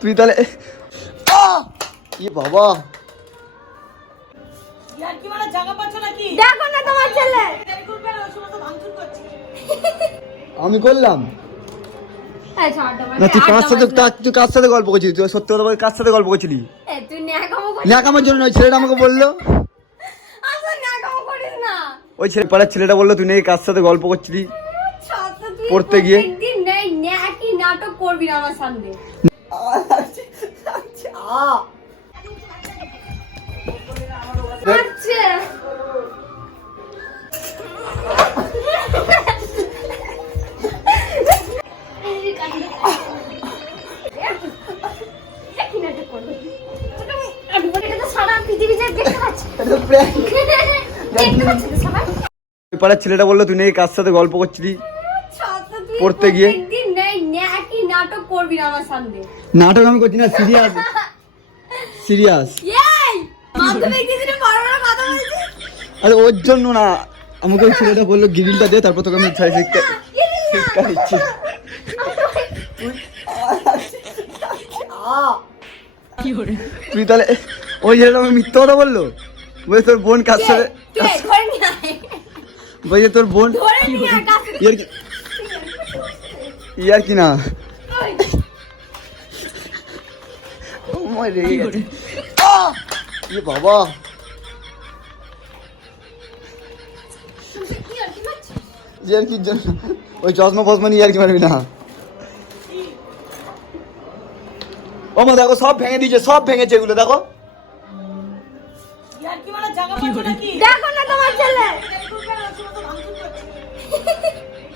তুই তাহলে আহ! বাবা। মানে জায়গা পাচ্ছ নাকি? দেখো না তোমার ছেলে। দেরি করবে না ওই সমস্ত ভাঙচুর করছে আমি করলাম না তুই কার সাথে তুই কার সাথে গল্প করছিলি? তুই সত্যি কথা বল কার সাথে গল্প করছিলি? ন্যাকামের জন্য নয় ছেলেটা আমাকে বলল। ওই ছেলে পাড়ার ছেলেটা বলল তুই নাকি কার সাথে গল্প করছিলি? পড়তে গিয়ে? নাটক করবি না আমার সামনে আচ্ছা পাড়ার ছেলেটা বলল তুই নাকি কার সাথে গল্প করছিলি? পড়তে গিয়ে? নাটক করবি না আমার সামনে নাটক আমি করছি না সিরিয়াস সিরিয়াস এই মাধ্যমিক বড় বড় কথা বলছিস? আরে ওর জন্য না আমাকে ওই ছেলেটা বলল গ্রিলটা দে তারপর তোকে আমি ছাই শিখতে শিক্ষা দিচ্ছি। তুই তাহলে ওই ছেলেটা আমাকে মিথ্যা কথা বলল? বলে তোর বোন কার সাথে কে ধরে নিয়ে আয়। বলছে তোর বোন ইয়ার কি না? আমার রেগে গেছে আহ! বাবা। তুই কি আর কি মারছিস? ইয়ার কি জন্য ওই চশমা ফসমা নিয়ে ইয়ার মারবি না। ও মা দেখো সব ভেঙে দিয়েছে সব ভেঙেছে এগুলো দেখো। মানে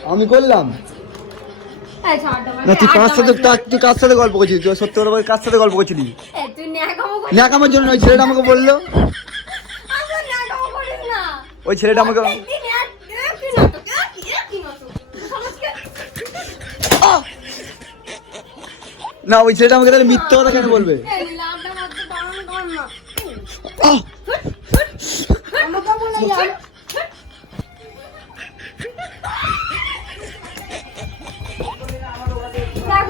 আমি করলাম। না তুই কার সাথে তুই কার সাথে গল্প করছিস তুই সত্যি কথা বল কার সাথে গল্প করছিলি? জন্য ওই ছেলেটা আমাকে বলল। ওই ছেলেটা আমাকে! না ওই ছেলেটা আমাকে তাহলে মিথ্যা কথা কেন বলবে? না।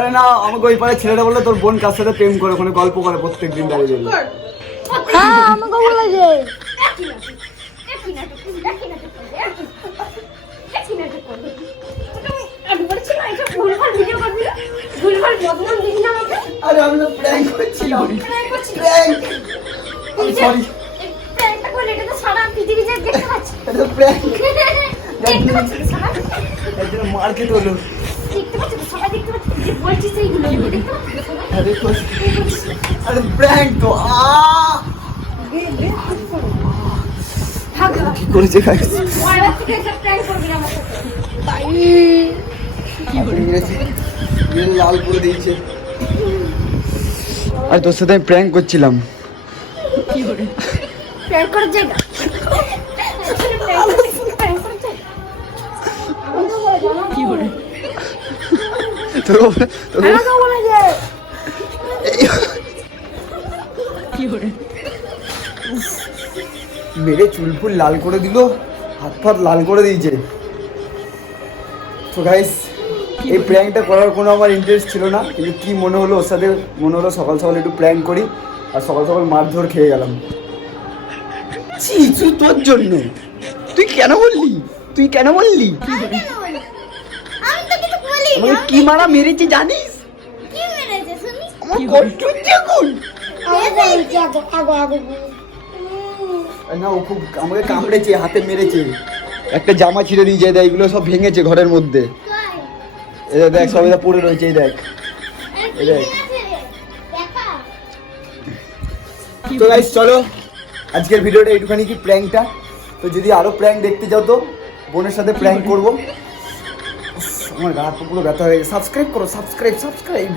আরে না আমাকে ওই পাড়ার ছেলেটা বললে তোর বোন কার সাথে প্রেম করে ওখানে গল্প করে প্রত্যেক দিন দাঁড়িয়ে হ্যাঁ আমাকে বলেছি আরে আমি তো প্র্যাঙ্ক করছিলাম প্র্যাঙ্ক সরি এই প্র্যাঙ্কটা করলে এটা তো সারা পৃথিবী যে দেখতে পাচ্ছে। এটা প্র্যাঙ্ক দেখতে পাচ্ছে তো সবাই একদিন মার খেতে হলো। দেখতে পাচ্ছে তো? সবাই দেখতে পাচ্ছে যে বলছিস এইগুলো দেখতে পাচ্ছে তো? সবাই আরে আরে প্র্যাঙ্ক তো আহ কি করেছে গাইস লাল করে দিয়েছে। আর তোর সাথে আমি প্র্যাঙ্ক করছিলাম। প্র্যাঙ্ক করার জায়গা? কি করে? তোর তোর মেরে চুল ফুল লাল করে দিল, হাত ফাত লাল করে দিয়েছে। তো গাইস এই প্র্যাঙ্কটা করার কোনো আমার ইন্টারেস্ট ছিল না, কিন্তু কি মনে হলো ওর সাথে? মনে হলো সকাল সকাল একটু প্র্যাঙ্ক করি, আর সকাল সকাল মারধর খেয়ে গেলাম। তুই তোর জন্য। তুই কেন বললি? তুই কেন বললি? আমাকে কি মারা মেরেছে জানিস? কি মেরেছে শুনি? আমার কষ্ট হচ্ছে এখন আগো আগো না ও খুব আমাকে কামড়েছে হাতে মেরেছে। একটা জামা ছিঁড়ে দিয়েছে দেখ এগুলো সব ভেঙেছে ঘরের মধ্যে। এই দেখ, সব এটা পড়ে রয়েছে এই দেখ। এই দেখ। তো গাইস চলো আজকের ভিডিওটা এইটুখানি কি প্র্যাঙ্কটা তো যদি আরও প্র্যাঙ্ক দেখতে যাও তো বোনের সাথে প্র্যাঙ্ক করব। আমার গা পুরো ব্যথা হয়ে গেছে। সাবস্ক্রাইব করো সাবস্ক্রাইব সাবস্ক্রাইব